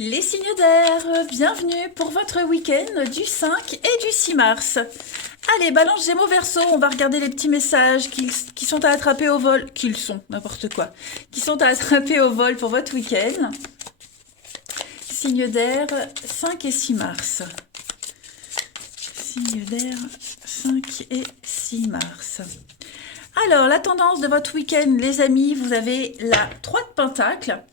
Les signes d'air, bienvenue pour votre week-end du 5 et du 6 mars. Allez, balance Gémeaux Verseau, on va regarder les petits messages qui sont à attraper au vol, n'importe quoi, qui sont à attraper au vol pour votre week-end. Signe d'air, 5 et 6 mars. Signe d'air, 5 et 6 mars. Alors, la tendance de votre week-end, les amis, vous avez la 3 de Pentacle.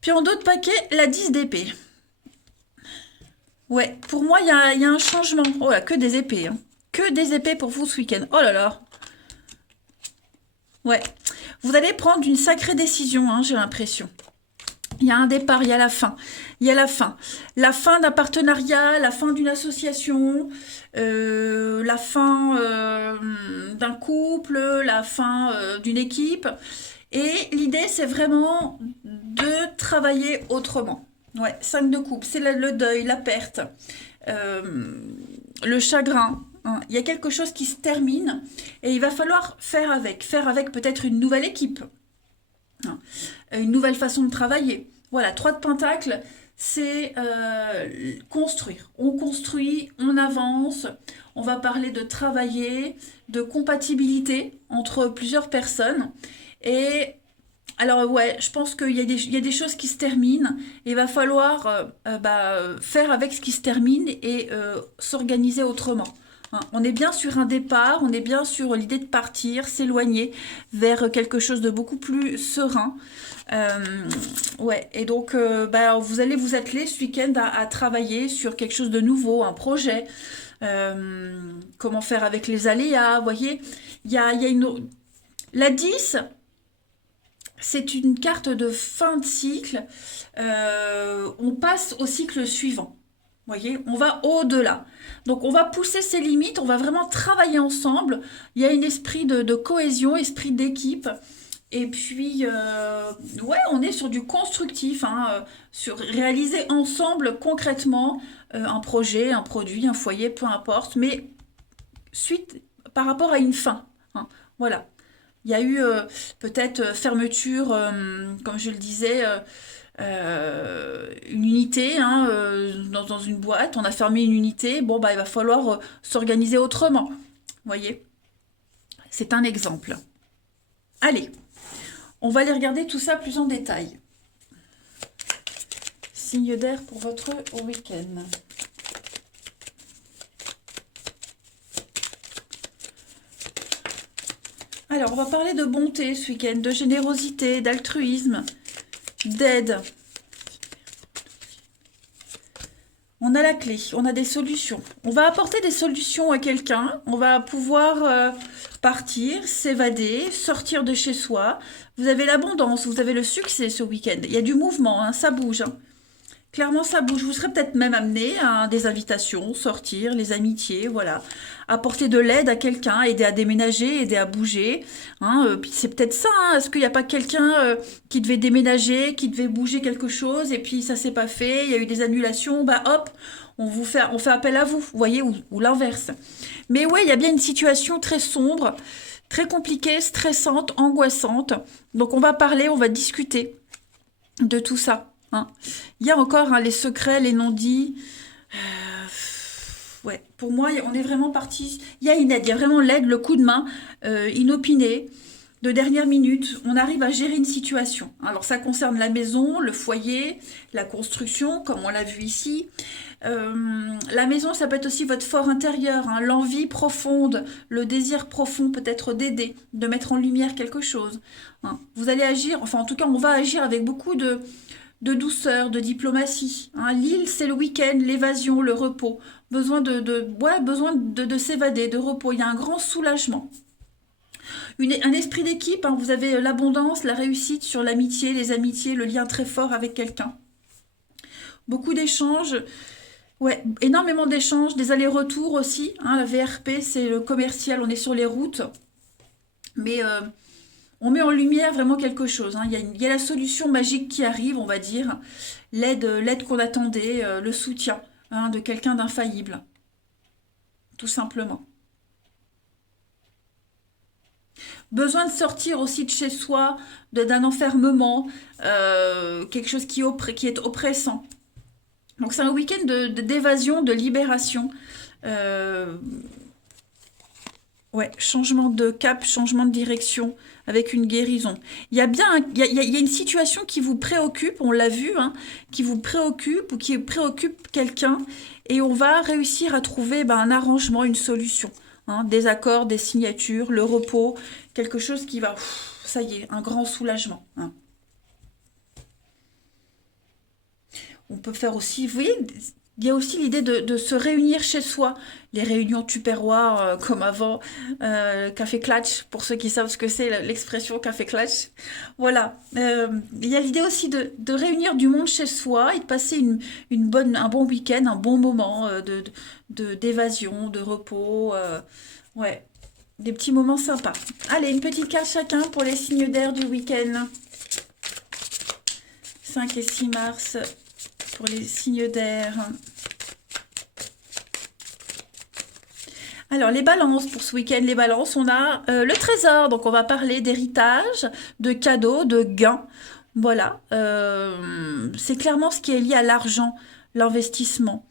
Puis en d'autres paquets, la 10 d'épée. Ouais, pour moi, il y a un changement. Oh là, que des épées. Hein. Que des épées pour vous ce week-end. Oh là là. Ouais. Vous allez prendre une sacrée décision, hein, j'ai l'impression. Il y a un départ, il y a la fin. Il y a la fin. La fin d'un partenariat, la fin d'une association, la fin d'un couple, la fin d'une équipe. Et l'idée, c'est vraiment de travailler autrement. Ouais, 5 de coupe, c'est le deuil, la perte, euh, le chagrin. Hein. Il y a quelque chose qui se termine et il va falloir faire avec. Faire avec peut-être une nouvelle équipe, hein, une nouvelle façon de travailler. Voilà, 3 de Pentacle, c'est construire. On construit, on avance, on va parler de travailler, de compatibilité entre plusieurs personnes. Et alors ouais, je pense qu'il y a des choses qui se terminent et il va falloir faire avec ce qui se termine et s'organiser autrement. Hein. On est bien sur un départ, on est bien sur l'idée de partir, s'éloigner vers quelque chose de beaucoup plus serein. Ouais, et donc vous allez vous atteler ce week-end à travailler sur quelque chose de nouveau, un projet. Comment faire avec les aléas, vous voyez, il y a la 10, c'est une carte de fin de cycle. On passe au cycle suivant. Vous voyez, on va au-delà. Donc on va pousser ses limites, on va vraiment travailler ensemble. Il y a un esprit de cohésion, esprit d'équipe. Et puis, ouais, on est sur du constructif, hein, sur réaliser ensemble concrètement un projet, un produit, un foyer, peu importe, mais suite par rapport à une fin. Hein, voilà. Il y a eu peut-être fermeture, comme je le disais, une unité hein, dans une boîte. On a fermé une unité. Bon, bah, il va falloir s'organiser autrement. Vous voyez, c'est un exemple. Allez, on va aller regarder tout ça plus en détail. Signe d'air pour votre week-end. Alors, on va parler de bonté ce week-end, de générosité, d'altruisme, d'aide. On a la clé, on a des solutions. On va apporter des solutions à quelqu'un. On va pouvoir partir, s'évader, sortir de chez soi. Vous avez l'abondance, vous avez le succès ce week-end. Il y a du mouvement, hein, ça bouge. Hein. Clairement, ça bouge. Vous serez peut-être même amené à des invitations, sortir, les amitiés, voilà. Apporter de l'aide à quelqu'un, aider à déménager, aider à bouger. Hein, puis c'est peut-être ça. Hein. Est-ce qu'il n'y a pas quelqu'un qui devait déménager, qui devait bouger quelque chose, et puis ça s'est pas fait, il y a eu des annulations, bah hop, on fait appel à vous, vous voyez, ou l'inverse. Mais ouais, il y a bien une situation très sombre, très compliquée, stressante, angoissante. Donc on va parler, on va discuter de tout ça. Hein. Il y a encore hein, les secrets, les non-dits. Ouais, pour moi, on est vraiment parti. Il y a une aide, il y a vraiment l'aide, le coup de main, inopiné, de dernière minute. On arrive à gérer une situation. Alors, ça concerne la maison, le foyer, la construction, comme on l'a vu ici. La maison, ça peut être aussi votre fort intérieur, hein, l'envie profonde, le désir profond peut-être d'aider, de mettre en lumière quelque chose. Hein. Vous allez agir, enfin en tout cas, on va agir avec beaucoup de douceur, de diplomatie. Hein. L'île, c'est le week-end, l'évasion, le repos. Besoin de s'évader, de repos. Il y a un grand soulagement. Un esprit d'équipe, hein. Vous avez l'abondance, la réussite sur l'amitié, les amitiés, le lien très fort avec quelqu'un. Beaucoup d'échanges. Ouais, énormément d'échanges, des allers-retours aussi. Hein. La VRP, c'est le commercial, on est sur les routes. Mais on met en lumière vraiment quelque chose. Hein. Il y a la solution magique qui arrive, on va dire. L'aide qu'on attendait, le soutien hein, de quelqu'un d'infaillible, tout simplement. Besoin de sortir aussi de chez soi, d'un enfermement, quelque chose qui est oppressant. Donc c'est un week-end d'évasion, de libération. Euh, ouais, changement de cap, changement de direction avec une guérison. Il y a bien, il y a une situation qui vous préoccupe, on l'a vu, hein, qui vous préoccupe ou qui préoccupe quelqu'un, et on va réussir à trouver un arrangement, une solution. Hein, des accords, des signatures, le repos, quelque chose qui va, ça y est, un grand soulagement. Hein. On peut faire aussi, vous voyez, il y a aussi l'idée de se réunir chez soi, les réunions tupperware comme avant, café clutch, pour ceux qui savent ce que c'est l'expression café clutch. Voilà, il y a l'idée aussi de réunir du monde chez soi et de passer un bon week-end, un bon moment d'évasion, de repos. Ouais, des petits moments sympas. Allez, une petite carte chacun pour les signes d'air du week-end. 5 et 6 mars. Pour les signes d'air. Alors, les balances, pour ce week-end, les balances, on a le trésor. Donc, on va parler d'héritage, de cadeaux, de gains. Voilà. C'est clairement ce qui est lié à l'argent, l'investissement.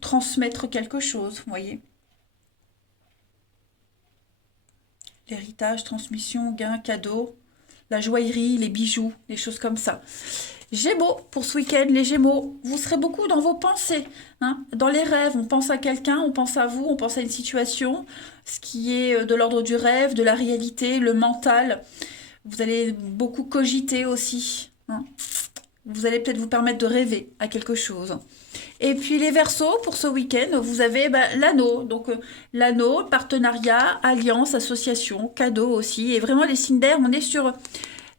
Transmettre quelque chose, vous voyez. L'héritage, transmission, gain, cadeau, la joaillerie, les bijoux, les choses comme ça. Gémeaux, pour ce week-end, les Gémeaux, vous serez beaucoup dans vos pensées, hein, dans les rêves. On pense à quelqu'un, on pense à vous, on pense à une situation, ce qui est de l'ordre du rêve, de la réalité, le mental. Vous allez beaucoup cogiter aussi. Hein. Vous allez peut-être vous permettre de rêver à quelque chose. Et puis les Verseaux, pour ce week-end, vous avez l'anneau. Donc l'anneau, partenariat, alliance, association, cadeau aussi. Et vraiment les signes d'air, on est sur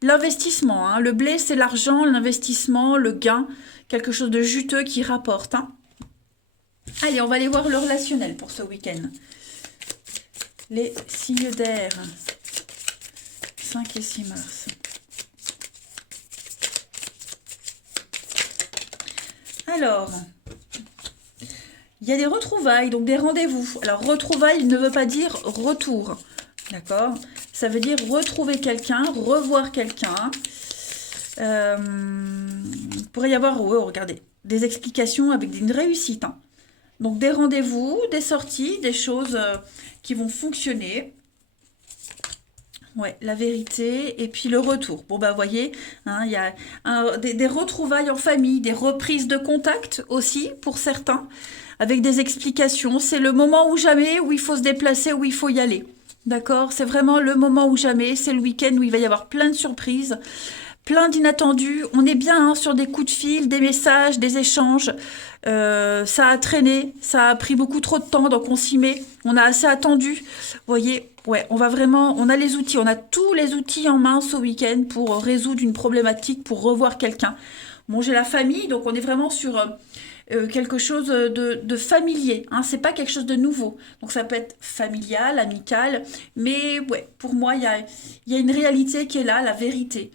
l'investissement. Hein. Le blé, c'est l'argent, l'investissement, le gain, quelque chose de juteux qui rapporte. Hein. Allez, on va aller voir le relationnel pour ce week-end. Les signes d'air, 5 et 6 mars. Alors, il y a des retrouvailles, donc des rendez-vous. Alors, retrouvailles ne veut pas dire retour, d'accord? Ça veut dire retrouver quelqu'un, revoir quelqu'un. Il pourrait y avoir, regardez, des explications avec une réussite. Hein. Donc, des rendez-vous, des sorties, des choses qui vont fonctionner. Ouais, la vérité et puis le retour. Bon, vous voyez, hein, il y a des retrouvailles en famille, des reprises de contact aussi pour certains, avec des explications. C'est le moment ou jamais où il faut se déplacer, où il faut y aller. D'accord? C'est vraiment le moment ou jamais. C'est le week-end où il va y avoir plein de surprises, plein d'inattendus. On est bien hein, sur des coups de fil, des messages, des échanges. Ça a traîné, ça a pris beaucoup trop de temps, donc on s'y met. On a assez attendu. Vous voyez, ouais, on a les outils, on a tous les outils en main ce week-end pour résoudre une problématique, pour revoir quelqu'un. Bon, j'ai la famille, donc on est vraiment sur quelque chose de familier. Hein, c'est pas quelque chose de nouveau. Donc ça peut être familial, amical, mais ouais, pour moi, il y a une réalité qui est là, la vérité,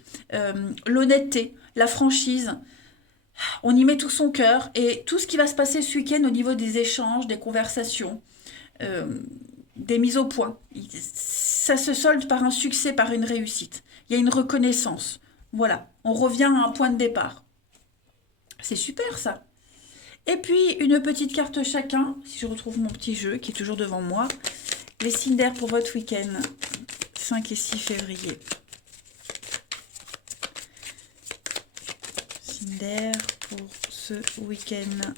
l'honnêteté, la franchise. On y met tout son cœur et tout ce qui va se passer ce week-end au niveau des échanges, des conversations, euh, des mises au point, ça se solde par un succès, par une réussite. Il y a une reconnaissance. Voilà, on revient à un point de départ. C'est super ça. Et puis une petite carte chacun, si je retrouve mon petit jeu qui est toujours devant moi. Les signes d'air pour votre week-end, 5 et 6 février. D'air pour ce week-end.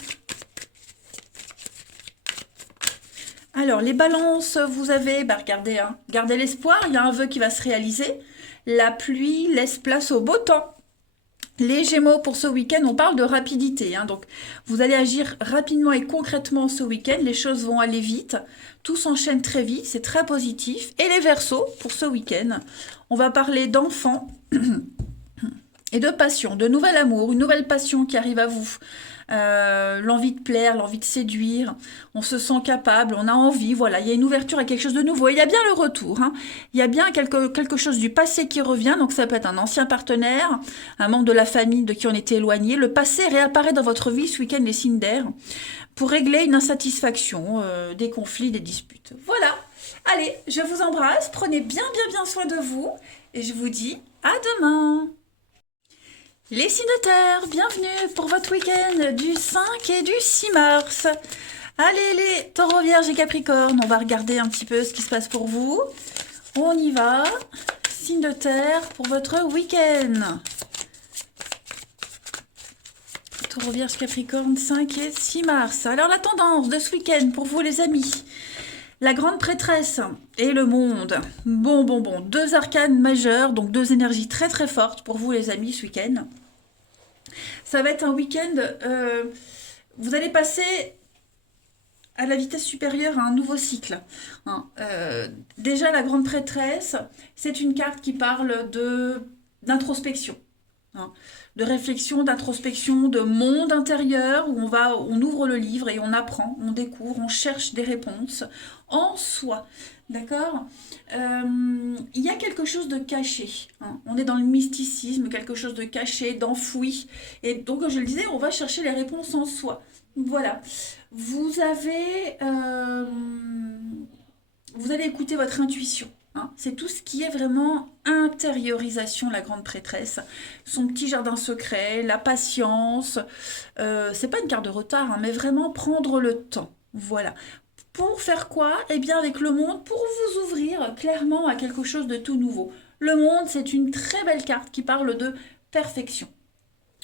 Alors, les balances, vous avez, regardez, hein, gardez l'espoir, il y a un vœu qui va se réaliser. La pluie laisse place au beau temps. Les Gémeaux, pour ce week-end, on parle de rapidité. Hein, donc, vous allez agir rapidement et concrètement ce week-end. Les choses vont aller vite. Tout s'enchaîne très vite. C'est très positif. Et les Verseaux, pour ce week-end, on va parler d'enfants et de passion, de nouvel amour, une nouvelle passion qui arrive à vous. L'envie de plaire, l'envie de séduire, on se sent capable, on a envie, voilà, il y a une ouverture à quelque chose de nouveau. Et il y a bien le retour, hein. Il y a bien quelque chose du passé qui revient, donc ça peut être un ancien partenaire, un membre de la famille de qui on était éloigné. Le passé réapparaît dans votre vie ce week-end, les signes d'air, pour régler une insatisfaction, des conflits, des disputes. Voilà, Allez, je vous embrasse, prenez bien bien bien soin de vous et je vous dis à demain. Les signes de terre, bienvenue pour votre week-end du 5 et du 6 mars. Allez les taureaux, vierges et capricornes, on va regarder un petit peu ce qui se passe pour vous. On y va. Signe de terre pour votre week-end. Taureau, vierge, capricorne, 5 et 6 mars. Alors la tendance de ce week-end pour vous les amis. La grande prêtresse et le monde. Bon. Deux arcanes majeurs, donc deux énergies très très fortes pour vous les amis ce week-end. Ça va être un week-end, vous allez passer à la vitesse supérieure à un nouveau cycle. Hein. Déjà, la grande prêtresse, c'est une carte qui parle d'introspection. Hein, de réflexion, d'introspection, de monde intérieur où on ouvre le livre et on apprend, on découvre, on cherche des réponses en soi. D'accord. Il y a quelque chose de caché. Hein. On est dans le mysticisme, quelque chose de caché, d'enfoui. Et donc, comme je le disais, on va chercher les réponses en soi. Voilà. Vous allez écouter votre intuition. Hein. C'est tout ce qui est vraiment intériorisation, la grande prêtresse. Son petit jardin secret, la patience. C'est pas une carte de retard, hein, mais vraiment prendre le temps. Voilà. Pour faire quoi? Eh bien, avec le monde, pour vous ouvrir clairement à quelque chose de tout nouveau. Le monde, c'est une très belle carte qui parle de perfection.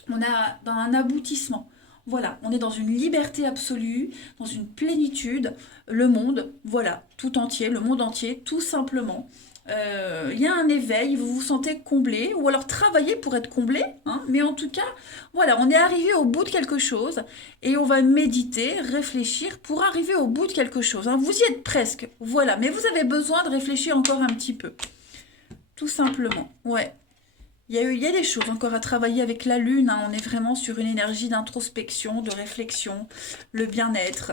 On a dans un aboutissement. Voilà, on est dans une liberté absolue, dans une plénitude. Le monde, voilà, tout entier, le monde entier, tout simplement. Il y a un éveil, vous vous sentez comblé, ou alors travailler pour être comblé, hein, mais en tout cas, voilà, on est arrivé au bout de quelque chose, et on va méditer, réfléchir pour arriver au bout de quelque chose. Hein. Vous y êtes presque, voilà, mais vous avez besoin de réfléchir encore un petit peu, tout simplement, ouais. Il y a des choses encore à travailler avec la lune, hein. On est vraiment sur une énergie d'introspection, de réflexion, le bien-être.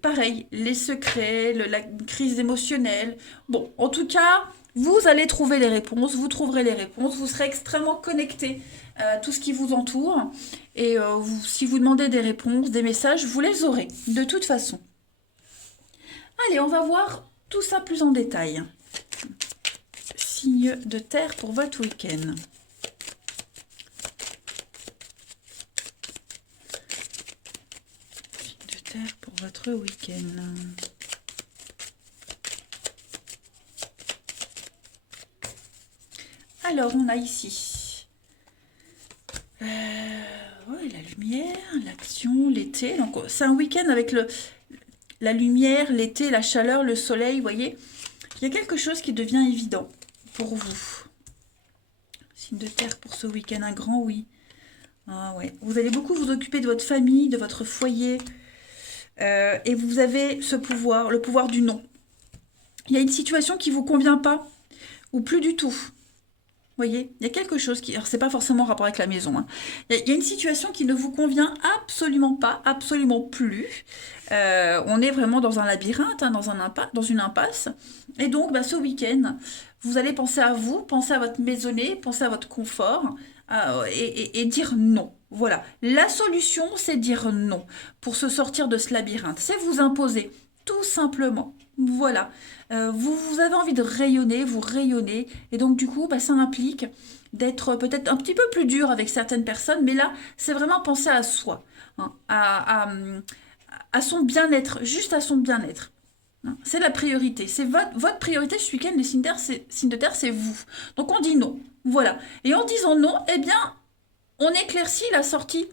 Pareil, les secrets, la crise émotionnelle. Bon, en tout cas, vous allez trouver les réponses, vous trouverez les réponses, vous serez extrêmement connecté à tout ce qui vous entoure. Et si vous demandez des réponses, des messages, vous les aurez, de toute façon. Allez, on va voir tout ça plus en détail. Signe de terre pour votre week-end. Signe de terre pour votre week-end. Alors, on a ici ouais, la lumière, l'action, l'été. Donc, c'est un week-end avec la lumière, l'été, la chaleur, le soleil, vous voyez. Il y a quelque chose qui devient évident pour vous. Signe de terre pour ce week-end, un grand oui. Ah ouais. Vous allez beaucoup vous occuper de votre famille, de votre foyer. Et vous avez ce pouvoir, le pouvoir du non. Il y a une situation qui ne vous convient pas, ou plus du tout. Vous voyez, il y a quelque chose qui... Alors, c'est pas forcément en rapport avec la maison. Hein. Il y a une situation qui ne vous convient absolument pas, absolument plus. On est vraiment dans un labyrinthe, hein, dans une impasse. Et donc, bah, ce week-end, vous allez penser à vous, penser à votre maisonnée, penser à votre confort et dire non. Voilà. La solution, c'est dire non pour se sortir de ce labyrinthe. C'est vous imposer, tout simplement. Voilà. Vous avez envie de rayonner, vous rayonnez. Et donc, du coup, bah, ça implique d'être peut-être un petit peu plus dur avec certaines personnes. Mais là, c'est vraiment penser à soi, hein, à son bien-être, juste à son bien-être. Hein. C'est la priorité. C'est votre priorité ce week-end, les signes de terre, c'est vous. Donc, on dit non. Voilà. Et en disant non, eh bien, on éclaircit la sortie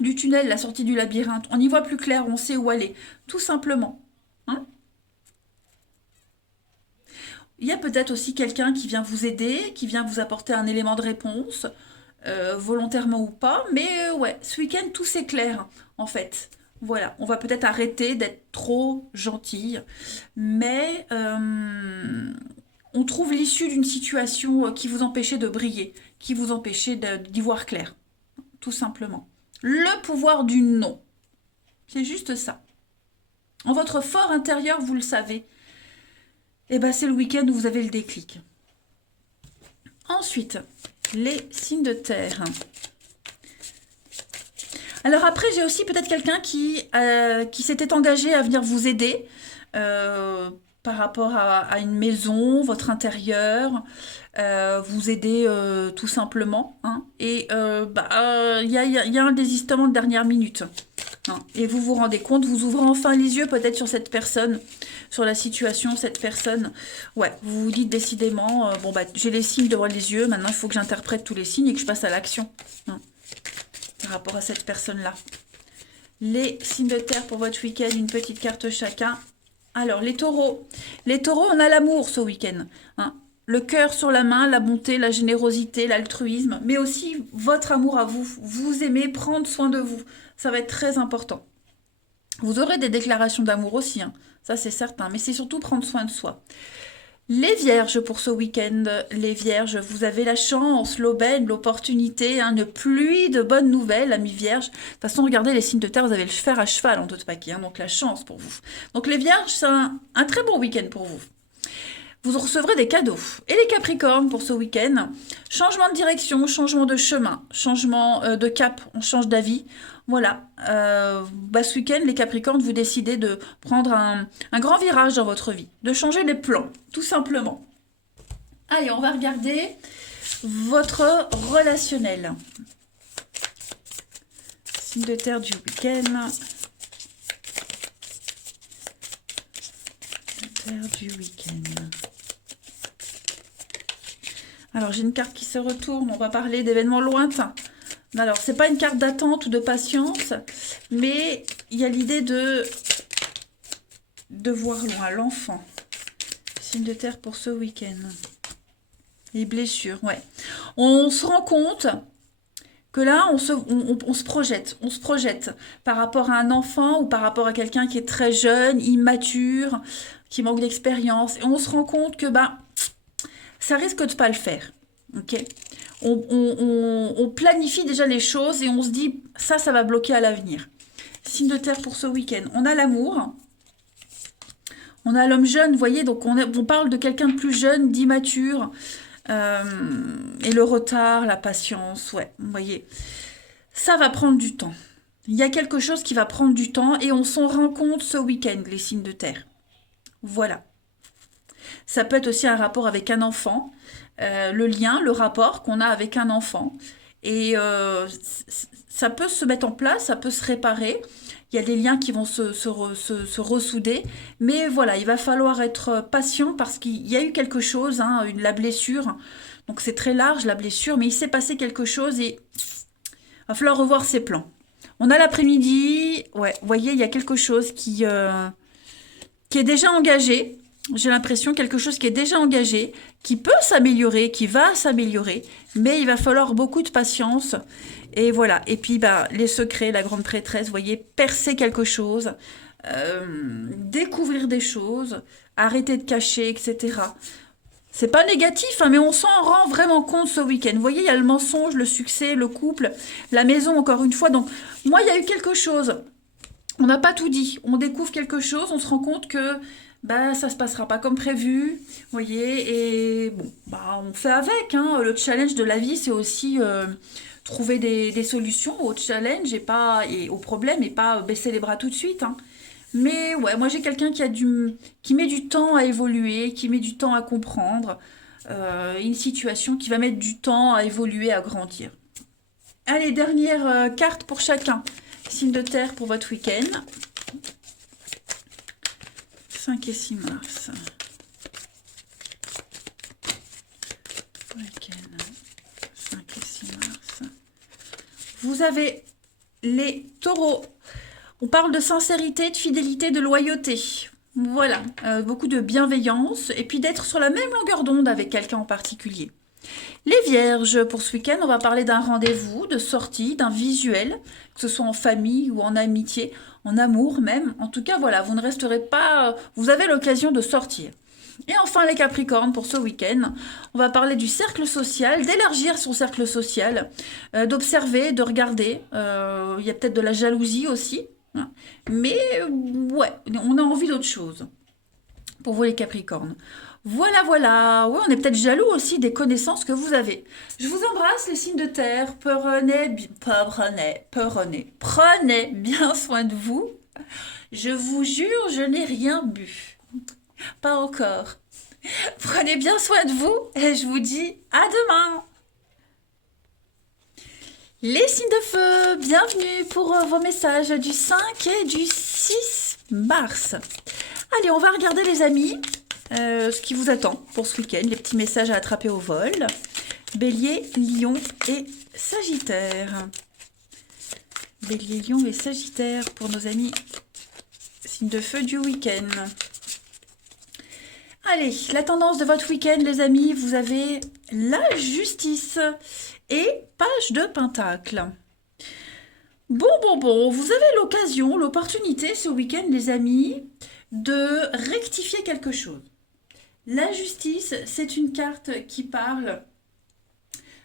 du tunnel, la sortie du labyrinthe. On y voit plus clair, on sait où aller. Tout simplement. Hein. Il y a peut-être aussi quelqu'un qui vient vous aider, qui vient vous apporter un élément de réponse, volontairement ou pas. Mais ouais, ce week-end, tout s'éclaire, en fait. Voilà, on va peut-être arrêter d'être trop gentille, mais on trouve l'issue d'une situation qui vous empêchait de briller, qui vous empêchait d'y voir clair, tout simplement. Le pouvoir du non, c'est juste ça. En votre fort intérieur, vous le savez. Et ben c'est le week-end où vous avez le déclic. Ensuite, les signes de terre. Alors après, j'ai aussi peut-être quelqu'un qui s'était engagé à venir vous aider. euh, par rapport à une maison, votre intérieur, vous aider tout simplement, hein. Et il y a un désistement de dernière minute, hein. Et vous vous rendez compte, vous ouvrez enfin les yeux peut-être sur cette personne, sur la situation, cette personne. Ouais, vous vous dites décidément, bon bah j'ai les signes devant les yeux, maintenant il faut que j'interprète tous les signes et que je passe à l'action, hein, par rapport à cette personne-là. Les signes de terre pour votre week-end, une petite carte chacun. Alors, les taureaux. Les taureaux, on a l'amour ce week-end, hein. Le cœur sur la main, la bonté, la générosité, l'altruisme, mais aussi votre amour à vous. Vous aimez prendre soin de vous. Ça va être très important. Vous aurez des déclarations d'amour aussi, hein. Ça c'est certain, mais c'est surtout prendre soin de soi. Les vierges pour ce week-end, les vierges, vous avez la chance, l'aubaine, l'opportunité, hein, une pluie de bonnes nouvelles, amis vierges. De toute façon, regardez les signes de terre, vous avez le fer à cheval en toute paquet, hein, donc la chance pour vous. Donc les vierges, c'est un très bon week-end pour vous. Vous recevrez des cadeaux. Et les capricornes pour ce week-end, changement de direction, changement de chemin, changement de cap, on change d'avis. Voilà, ce week-end, les Capricornes, vous décidez de prendre un grand virage dans votre vie, de changer les plans, tout simplement. Allez, on va regarder votre relationnel. Signe de terre du week-end. Signe de terre du week-end. Alors, j'ai une carte qui se retourne, on va parler d'événements lointains. Alors, c'est pas une carte d'attente ou de patience, mais il y a l'idée de voir loin, l'enfant. Signe de terre pour ce week-end. Les blessures, ouais. On se rend compte que là, on se projette par rapport à un enfant ou par rapport à quelqu'un qui est très jeune, immature, qui manque d'expérience. Et on se rend compte que ça risque de pas le faire. Ok ? On planifie déjà les choses et on se dit, ça va bloquer à l'avenir. Signe de terre pour ce week-end. On a l'amour. On a l'homme jeune, vous voyez, donc on parle de quelqu'un de plus jeune, d'immature. Et le retard, la patience, ouais, vous voyez. Ça va prendre du temps. Il y a quelque chose qui va prendre du temps et on s'en rend compte ce week-end, les signes de terre. Voilà. Ça peut être aussi un rapport avec un enfant. Le lien, le rapport qu'on a avec un enfant. Et ça peut se mettre en place, ça peut se réparer. Il y a des liens qui vont se ressouder. Mais voilà, il va falloir être patient parce qu'il y a eu quelque chose, hein, la blessure. Donc c'est très large la blessure, mais il s'est passé quelque chose et il va falloir revoir ses plans. On a l'après-midi, ouais, vous voyez, il y a quelque chose qui est déjà engagé. J'ai l'impression quelque chose qui est déjà engagé, qui peut s'améliorer, qui va s'améliorer, mais il va falloir beaucoup de patience. Et voilà. Et puis, les secrets, la grande prêtresse, vous voyez, percer quelque chose, découvrir des choses, arrêter de cacher, etc. C'est pas négatif, hein, mais on s'en rend vraiment compte ce week-end. Vous voyez, il y a le mensonge, le succès, le couple, la maison, encore une fois. Donc, moi, il y a eu quelque chose. On n'a pas tout dit. On découvre quelque chose, on se rend compte que ça se passera pas comme prévu, vous voyez, et bon, on fait avec, hein. Le challenge de la vie, c'est aussi trouver des solutions au challenge et au problème et pas baisser les bras tout de suite, hein. Mais ouais, moi j'ai quelqu'un qui met du temps à évoluer, qui met du temps à comprendre, une situation qui va mettre du temps à évoluer, à grandir. Allez, dernière carte pour chacun. Signe de terre pour votre week-end. 5 et 6 mars. Week-end. 5 et 6 mars. Vous avez les taureaux. On parle de sincérité, de fidélité, de loyauté. Voilà, beaucoup de bienveillance et puis d'être sur la même longueur d'onde avec quelqu'un en particulier. Les vierges, pour ce week-end, on va parler d'un rendez-vous, de sortie, d'un visuel, que ce soit en famille ou en amitié, en amour même. En tout cas, voilà, vous ne resterez pas... Vous avez l'occasion de sortir. Et enfin, les capricornes, pour ce week-end, on va parler du cercle social, d'élargir son cercle social, d'observer, de regarder. Il y a peut-être de la jalousie aussi, hein. Mais ouais, on a envie d'autre chose. Pour vous, les capricornes. Voilà, voilà. Ouais, on est peut-être jaloux aussi des connaissances que vous avez. Je vous embrasse, les signes de terre. Prenez bien soin de vous. Je vous jure, je n'ai rien bu. Pas encore. Prenez bien soin de vous et je vous dis à demain. Les signes de feu, bienvenue pour vos messages du 5 et du 6 mars. Allez, on va regarder les amis, ce qui vous attend pour ce week-end, les petits messages à attraper au vol. Bélier, Lion et Sagittaire. Bélier, Lion et Sagittaire pour nos amis signes de feu du week-end. Allez, la tendance de votre week-end, les amis, vous avez la justice et page de pentacle. Bon, vous avez l'occasion, l'opportunité ce week-end, les amis, de rectifier quelque chose. La justice, c'est une carte qui parle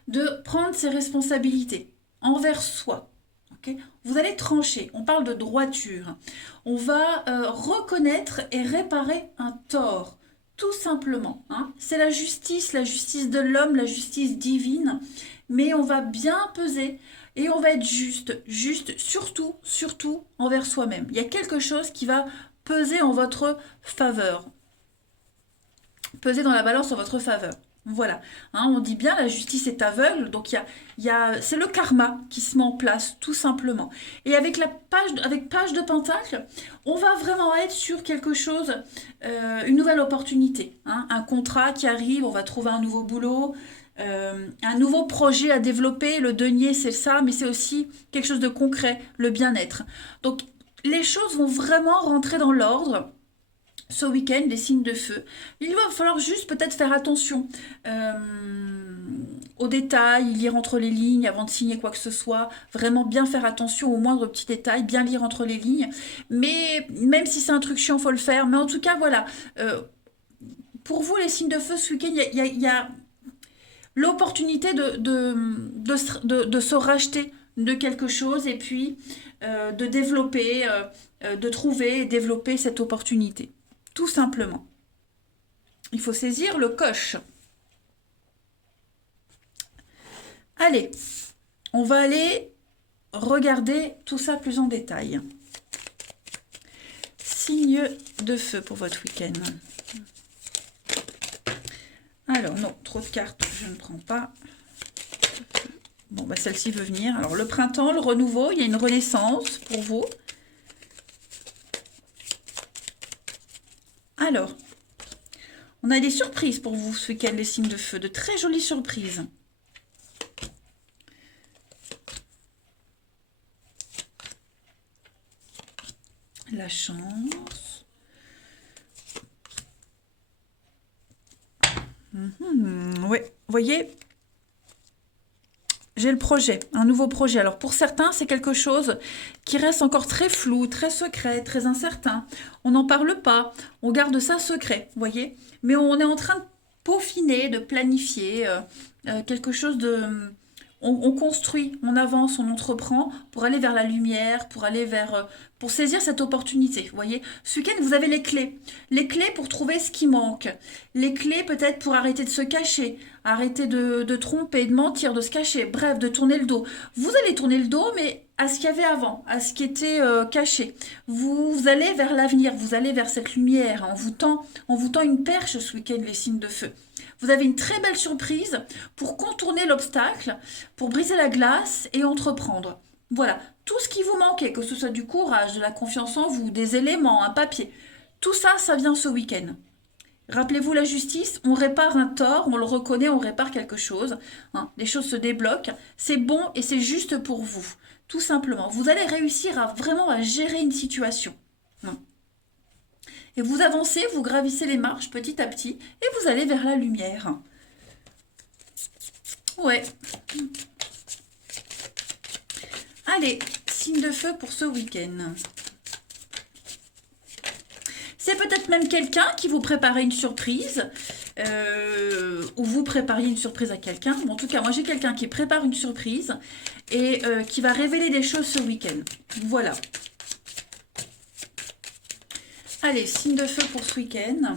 de prendre ses responsabilités envers soi. Okay, vous allez trancher, on parle de droiture. On va reconnaître et réparer un tort. Tout simplement, hein. C'est la justice de l'homme, la justice divine, mais on va bien peser et on va être juste, surtout envers soi-même. Il y a quelque chose qui va peser en votre faveur, peser dans la balance en votre faveur. Voilà, hein, on dit bien la justice est aveugle, donc c'est le karma qui se met en place, tout simplement. Et avec page de pentacle, on va vraiment être sur quelque chose, une nouvelle opportunité, hein, un contrat qui arrive, on va trouver un nouveau boulot, un nouveau projet à développer. Le denier, c'est ça, mais c'est aussi quelque chose de concret, le bien-être. Donc, les choses vont vraiment rentrer dans l'ordre. Ce week-end, les signes de feu. Il va falloir juste peut-être faire attention aux détails, lire entre les lignes avant de signer quoi que ce soit. Vraiment bien faire attention aux moindres petits détails, bien lire entre les lignes. Mais même si c'est un truc chiant, il faut le faire. Mais en tout cas, voilà. Pour vous, les signes de feu, ce week-end, il y a l'opportunité de se racheter de quelque chose et puis de développer, de trouver et développer cette opportunité. Tout simplement. Il faut saisir le coche. Allez, on va aller regarder tout ça plus en détail. Signe de feu pour votre week-end. Alors, non, trop de cartes, je ne prends pas. Bon, bah celle-ci veut venir. Alors, le printemps, le renouveau, il y a une renaissance pour vous. Alors, on a des surprises pour vous ce week-end, les signes de feu. De très jolies surprises. La chance. Ouais, vous voyez, j'ai le projet, un nouveau projet. Alors pour certains, c'est quelque chose qui reste encore très flou, très secret, très incertain. On n'en parle pas, on garde ça secret, vous voyez. Mais on est en train de peaufiner, de planifier quelque chose de... On construit, on avance, on entreprend pour aller vers la lumière, pour aller vers... pour saisir cette opportunité, vous voyez. Ce week-end, vous avez les clés. Les clés pour trouver ce qui manque. Les clés peut-être pour arrêter de se cacher, arrêter de tromper, de mentir, de se cacher. Bref, de tourner le dos. Vous allez tourner le dos, mais à ce qu'il y avait avant, à ce qui était caché. Vous allez vers l'avenir, vous allez vers cette lumière. On vous tend une perche ce week-end, les signes de feu. Vous avez une très belle surprise pour contourner l'obstacle, pour briser la glace et entreprendre. Voilà, tout ce qui vous manquait, que ce soit du courage, de la confiance en vous, des éléments, un papier, tout ça, ça vient ce week-end. Rappelez-vous la justice, on répare un tort, on le reconnaît, on répare quelque chose. Hein, les choses se débloquent, c'est bon et c'est juste pour vous. Tout simplement, vous allez réussir vraiment à gérer une situation. Hein. Et vous avancez, vous gravissez les marches petit à petit et vous allez vers la lumière. Ouais. Allez, signe de feu pour ce week-end. C'est peut-être même quelqu'un qui vous préparait une surprise ou vous prépariez une surprise à quelqu'un. Bon, en tout cas, moi j'ai quelqu'un qui prépare une surprise et qui va révéler des choses ce week-end. Voilà. Allez, signe de feu pour ce week-end.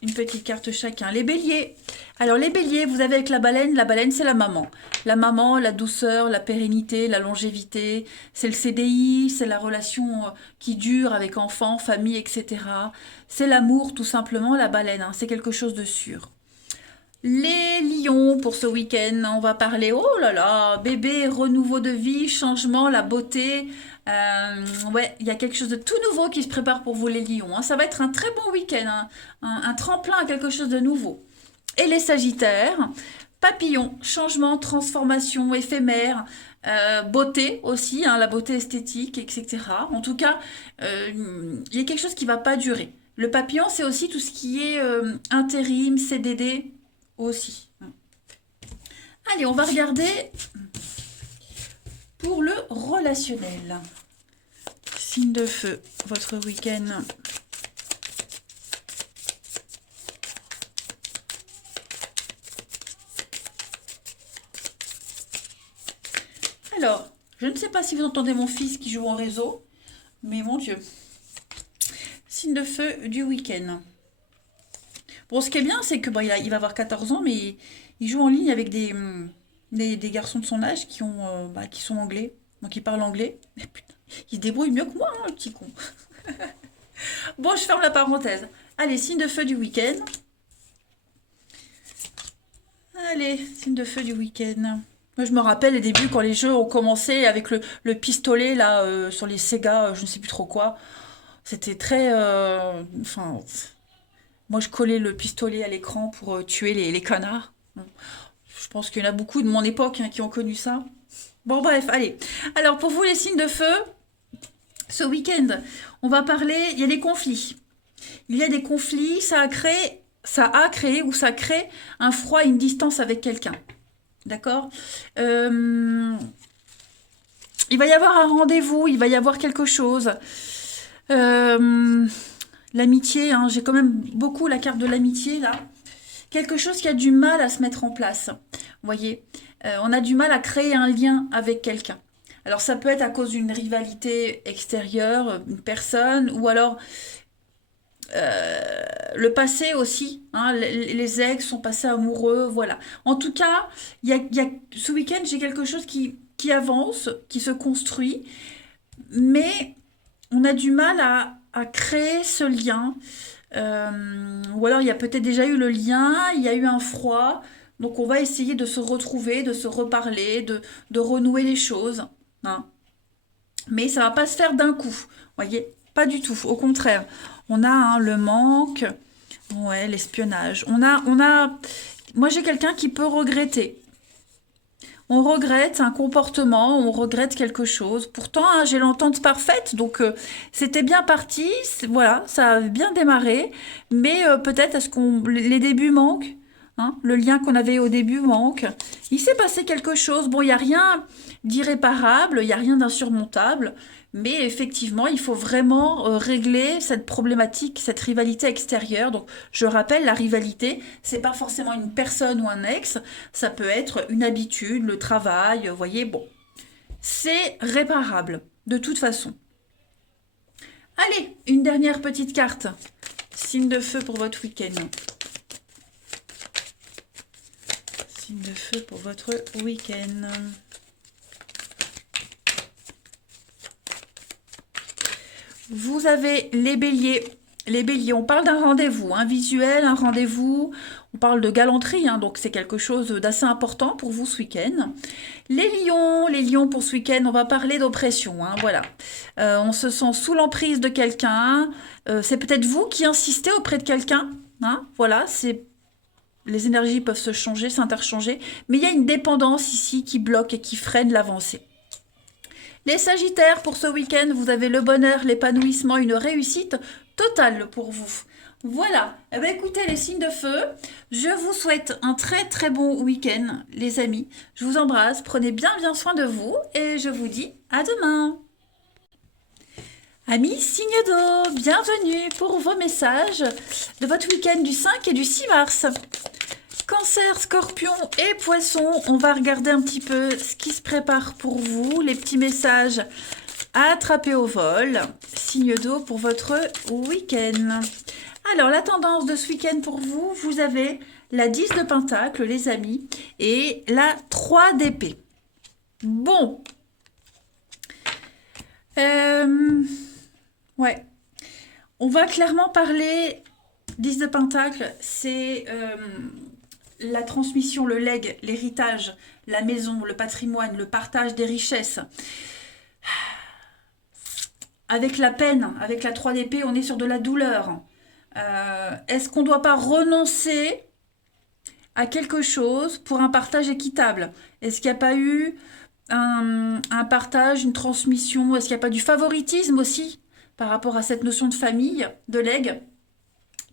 Une petite carte chacun. Les béliers. Alors les béliers, vous avez avec la baleine c'est la maman. La maman, la douceur, la pérennité, la longévité, c'est le CDI, c'est la relation qui dure avec enfants, famille, etc. C'est l'amour tout simplement, la baleine, hein, c'est quelque chose de sûr. Les lions pour ce week-end, on va parler, oh là là, bébé, renouveau de vie, changement, la beauté. Ouais, il y a quelque chose de tout nouveau qui se prépare pour vous les lions, hein. Ça va être un très bon week-end, hein, un tremplin à quelque chose de nouveau. Et les sagittaires, papillon, changement, transformation, éphémère, beauté aussi, hein, la beauté esthétique, etc. En tout cas, il y a quelque chose qui ne va pas durer. Le papillon, c'est aussi tout ce qui est intérim, CDD aussi. Allez, on va regarder pour le relationnel. Signe de feu, votre week-end. Alors, je ne sais pas si vous entendez mon fils qui joue en réseau, mais mon Dieu. Signe de feu du week-end. Bon, ce qui est bien, c'est que bon, il va avoir 14 ans, mais il joue en ligne avec des garçons de son âge qui sont anglais. Donc, ils parlent anglais. Mais putain, il se débrouille mieux que moi, hein, le petit con. Bon, je ferme la parenthèse. Allez, signe de feu du week-end. Allez, signe de feu du week-end. Moi, je me rappelle les débuts quand les jeux ont commencé avec le pistolet là sur les Sega, je ne sais plus trop quoi. C'était très, enfin, moi je collais le pistolet à l'écran pour tuer les canards. Bon, je pense qu'il y en a beaucoup de mon époque hein, qui ont connu ça. Bon bref, allez. Alors pour vous les signes de feu, ce week-end, on va parler. Il y a des conflits. Il y a des conflits. Ça a créé ou ça crée un froid, une distance avec quelqu'un. D'accord. Il va y avoir un rendez-vous, il va y avoir quelque chose. L'amitié, hein, j'ai quand même beaucoup la carte de l'amitié là. Quelque chose qui a du mal à se mettre en place. Vous voyez, on a du mal à créer un lien avec quelqu'un. Alors ça peut être à cause d'une rivalité extérieure, une personne, ou alors le passé aussi, hein, les ex sont passés amoureux, voilà. En tout cas, ce week-end, j'ai quelque chose qui avance, qui se construit, mais on a du mal à créer ce lien. Ou alors, il y a peut-être déjà eu le lien, il y a eu un froid, donc on va essayer de se retrouver, de se reparler, de renouer les choses, hein. Mais ça va pas se faire d'un coup, voyez, pas du tout, au contraire. On a hein, le manque, ouais, l'espionnage. Moi j'ai quelqu'un qui peut regretter. On regrette un comportement, on regrette quelque chose. Pourtant, hein, j'ai l'entente parfaite, donc c'était bien parti, voilà, ça a bien démarré. Mais peut-être est-ce qu'on les débuts manquent, hein, le lien qu'on avait au début manque. Il s'est passé quelque chose. Bon, il n'y a rien d'irréparable, il n'y a rien d'insurmontable. Mais effectivement, il faut vraiment régler cette problématique, cette rivalité extérieure. Donc, je rappelle, la rivalité, c'est pas forcément une personne ou un ex, ça peut être une habitude, le travail, vous voyez, bon. C'est réparable, de toute façon. Allez, une dernière petite carte. Signe de feu pour votre week-end. Signe de feu pour votre week-end. Vous avez les béliers. Les béliers, on parle d'un rendez-vous, un visuel, un rendez-vous. On parle de galanterie, hein, donc c'est quelque chose d'assez important pour vous ce week-end. Les lions pour ce week-end, on va parler d'oppression. Hein, voilà. On se sent sous l'emprise de quelqu'un. C'est peut-être vous qui insistez auprès de quelqu'un. Hein, voilà, les énergies peuvent se changer, s'interchanger. Mais il y a une dépendance ici qui bloque et qui freine l'avancée. Les sagittaires, pour ce week-end, vous avez le bonheur, l'épanouissement, une réussite totale pour vous. Voilà. Eh bien, écoutez, les signes de feu, je vous souhaite un très très bon week-end, les amis. Je vous embrasse, prenez bien soin de vous et je vous dis à demain. Amis signes d'eau, bienvenue pour vos messages de votre week-end du 5 et du 6 mars. Cancer, Scorpion et Poisson, on va regarder un petit peu ce qui se prépare pour vous, les petits messages à attraper au vol. Signe d'eau pour votre week-end. Alors, la tendance de ce week-end pour vous, vous avez la 10 de Pentacle, les amis, et la 3 d'épée. Bon. Ouais. On va clairement parler 10 de Pentacle, c'est la transmission, le legs, l'héritage, la maison, le patrimoine, le partage des richesses. Avec la peine, avec la 3 d'épée, on est sur de la douleur. Est-ce qu'on ne doit pas renoncer à quelque chose pour un partage équitable? Est-ce qu'il n'y a pas eu un partage, une transmission? Est-ce qu'il n'y a pas du favoritisme aussi par rapport à cette notion de famille, de legs,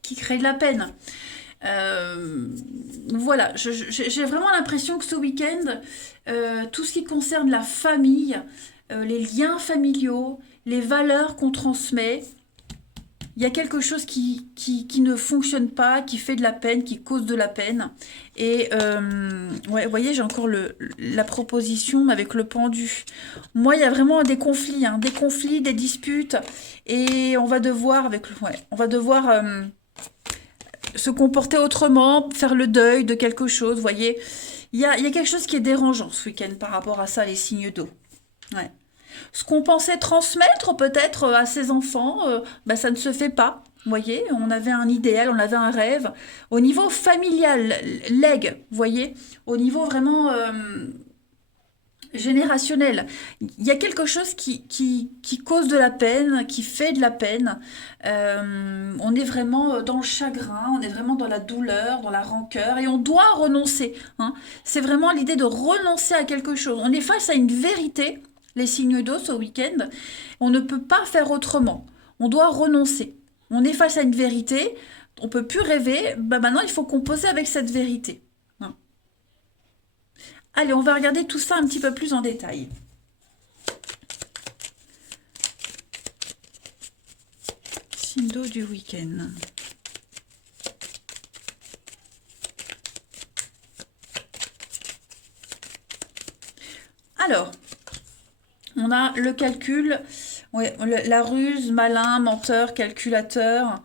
qui crée de la peine? Voilà, j'ai vraiment l'impression que ce week-end, tout ce qui concerne la famille, les liens familiaux, les valeurs qu'on transmet, il y a quelque chose qui ne fonctionne pas, qui fait de la peine, qui cause de la peine. Et ouais, vous voyez, j'ai encore la proposition avec le pendu. Moi, il y a vraiment des conflits, des disputes. Et on va devoir, on va devoir se comporter autrement, faire le deuil de quelque chose. Vous voyez, il y a quelque chose qui est dérangeant ce week-end par rapport à ça, les signes d'eau. Ouais. Ce qu'on pensait transmettre peut-être à ses enfants, bah, ça ne se fait pas. Vous voyez, on avait un idéal, on avait un rêve. Au niveau familial, legs, vous voyez, au niveau vraiment générationnel, il y a quelque chose qui cause de la peine, qui fait de la peine. On est vraiment dans le chagrin, on est vraiment dans la douleur, dans la rancœur, et on doit renoncer. Hein. C'est vraiment l'idée de renoncer à quelque chose. On est face à une vérité, les signes d'eau ce week-end. On ne peut pas faire autrement. On doit renoncer. On est face à une vérité, on ne peut plus rêver. Bah maintenant, il faut composer avec cette vérité. Hein. Allez, on va regarder tout ça un petit peu plus en détail. Signe d'eau du week-end. Alors, on a le calcul, ouais, la ruse, malin, menteur, calculateur.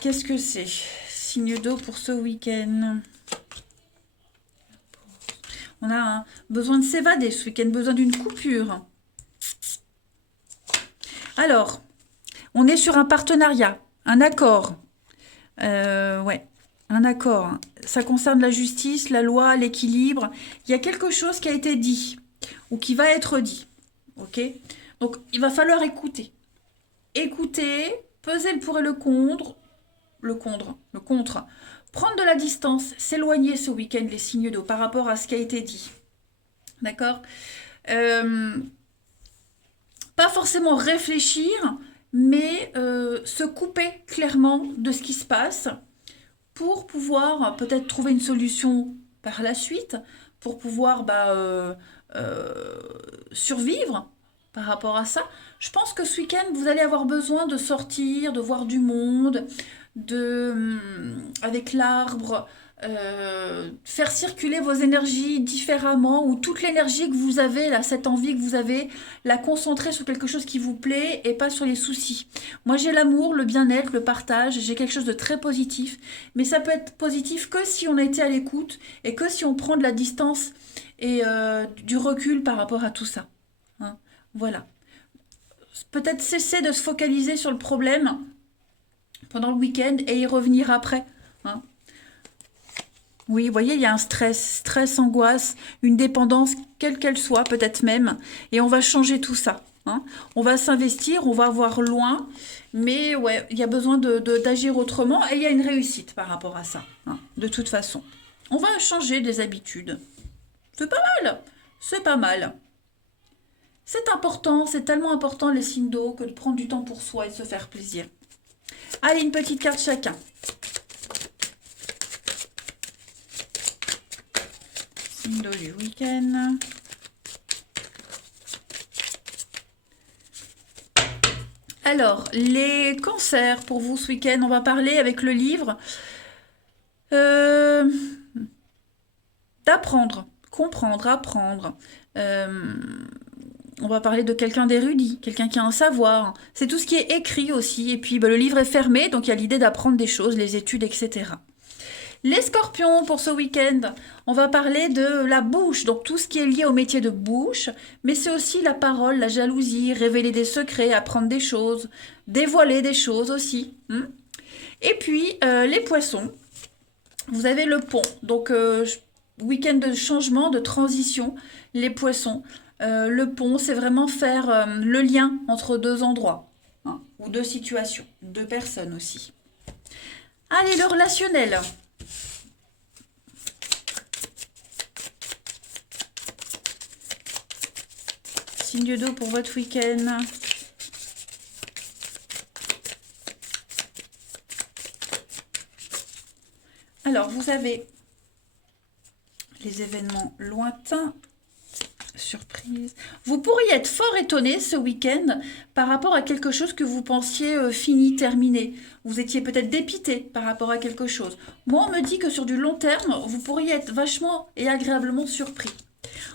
Qu'est-ce que c'est? Signe d'eau pour ce week-end. On a besoin de s'évader ce week-end, besoin d'une coupure. Alors, on est sur un partenariat, un accord. Ouais, un accord. Ça concerne la justice, la loi, l'équilibre. Il y a quelque chose qui a été dit ou qui va être dit. Ok? Donc, il va falloir écouter. Écouter, peser le pour et le contre. Prendre de la distance, s'éloigner ce week-end, les signes d'eau, par rapport à ce qui a été dit. D'accord? Pas forcément réfléchir, mais se couper clairement de ce qui se passe pour pouvoir peut-être trouver une solution par la suite, pour pouvoir survivre par rapport à ça. Je pense que ce week-end, vous allez avoir besoin de sortir, de voir du monde, avec l'arbre, faire circuler vos énergies différemment, ou toute l'énergie que vous avez, là, cette envie que vous avez, la concentrer sur quelque chose qui vous plaît et pas sur les soucis. Moi, j'ai l'amour, le bien-être, le partage, j'ai quelque chose de très positif, mais ça peut être positif que si on a été à l'écoute et que si on prend de la distance et du recul par rapport à tout ça. Hein, voilà. Peut-être cesser de se focaliser sur le problème pendant le week-end et y revenir après. Hein. Oui, vous voyez, il y a un stress, angoisse, une dépendance, quelle qu'elle soit, peut-être même, et on va changer tout ça. Hein. On va s'investir, on va voir loin, mais ouais, il y a besoin d'agir autrement, et il y a une réussite par rapport à ça, hein, de toute façon. On va changer des habitudes. C'est pas mal, c'est pas mal. C'est important, c'est tellement important les signes d'eau que de prendre du temps pour soi et de se faire plaisir. Allez, une petite carte chacun. Signe d'eau du week-end. Alors, les cancers pour vous ce week-end, on va parler avec le livre d'apprendre, comprendre, apprendre. On va parler de quelqu'un d'érudit, quelqu'un qui a un savoir. C'est tout ce qui est écrit aussi. Et puis, le livre est fermé, donc il y a l'idée d'apprendre des choses, les études, etc. Les scorpions, pour ce week-end, on va parler de la bouche, donc tout ce qui est lié au métier de bouche, mais c'est aussi la parole, la jalousie, révéler des secrets, apprendre des choses, dévoiler des choses aussi. Et puis, les poissons, vous avez le pont, donc week-end de changement, de transition, les poissons. Le pont, c'est vraiment faire le lien entre deux endroits, hein, ou deux situations, deux personnes aussi. Allez, le relationnel. Signe d'eau pour votre week-end. Alors, vous avez les événements lointains, surprise. Vous pourriez être fort étonné ce week-end par rapport à quelque chose que vous pensiez fini, terminé. Vous étiez peut-être dépité par rapport à quelque chose. Moi, on me dit que sur du long terme, vous pourriez être vachement et agréablement surpris.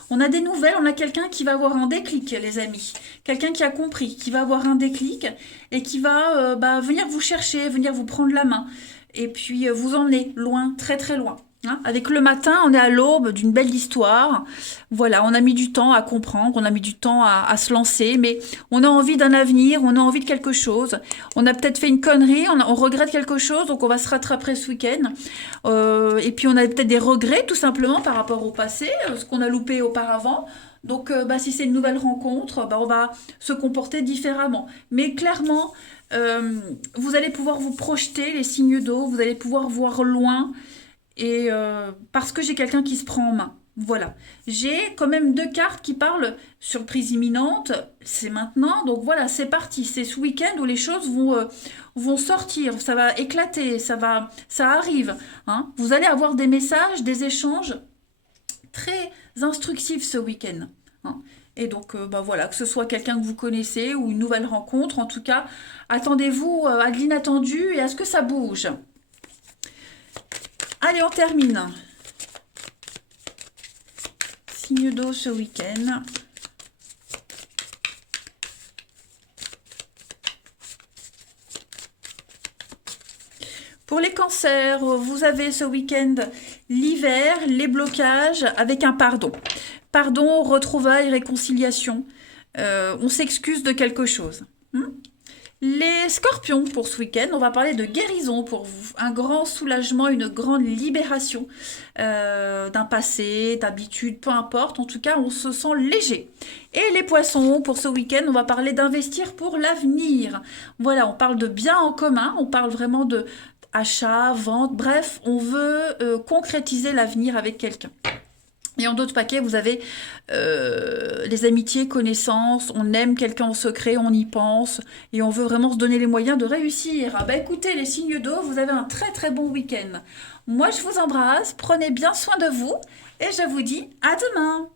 On a des nouvelles, on a quelqu'un qui va avoir un déclic, les amis. Quelqu'un qui a compris, qui va avoir un déclic et qui va venir vous chercher, venir vous prendre la main. Et puis vous emmener loin, très très loin. Hein. Avec le matin, on est à l'aube d'une belle histoire. Voilà, on a mis du temps à comprendre, on a mis du temps à se lancer, mais on a envie d'un avenir, on a envie de quelque chose. On a peut-être fait une connerie, on regrette quelque chose, donc on va se rattraper ce week-end. Et puis on a peut-être des regrets tout simplement par rapport au passé, ce qu'on a loupé auparavant. Donc si c'est une nouvelle rencontre, on va se comporter différemment. Mais clairement, vous allez pouvoir vous projeter les signes d'eau, vous allez pouvoir voir loin. Et parce que j'ai quelqu'un qui se prend en main. Voilà. J'ai quand même deux cartes qui parlent surprise imminente, c'est maintenant. Donc voilà, c'est parti. C'est ce week-end où les choses vont sortir, ça va éclater, ça arrive. Hein. Vous allez avoir des messages, des échanges très instructifs ce week-end. Hein. Et donc, voilà, que ce soit quelqu'un que vous connaissez ou une nouvelle rencontre, en tout cas, attendez-vous à de l'inattendu et à ce que ça bouge. Allez, on termine. Signe d'eau ce week-end. Pour les cancers, vous avez ce week-end l'hiver, les blocages avec un pardon. Pardon, retrouvailles, réconciliation. On s'excuse de quelque chose. Les scorpions, pour ce week-end, on va parler de guérison pour vous. Un grand soulagement, une grande libération d'un passé, d'habitude, peu importe. En tout cas, on se sent léger. Et les poissons, pour ce week-end, on va parler d'investir pour l'avenir. Voilà, on parle de bien en commun, on parle vraiment de achat, vente, bref, on veut concrétiser l'avenir avec quelqu'un. Et en d'autres paquets, vous avez les amitiés, connaissances, on aime quelqu'un en secret, on y pense, et on veut vraiment se donner les moyens de réussir. Écoutez, les signes d'eau, vous avez un très très bon week-end. Moi, je vous embrasse, prenez bien soin de vous, et je vous dis à demain.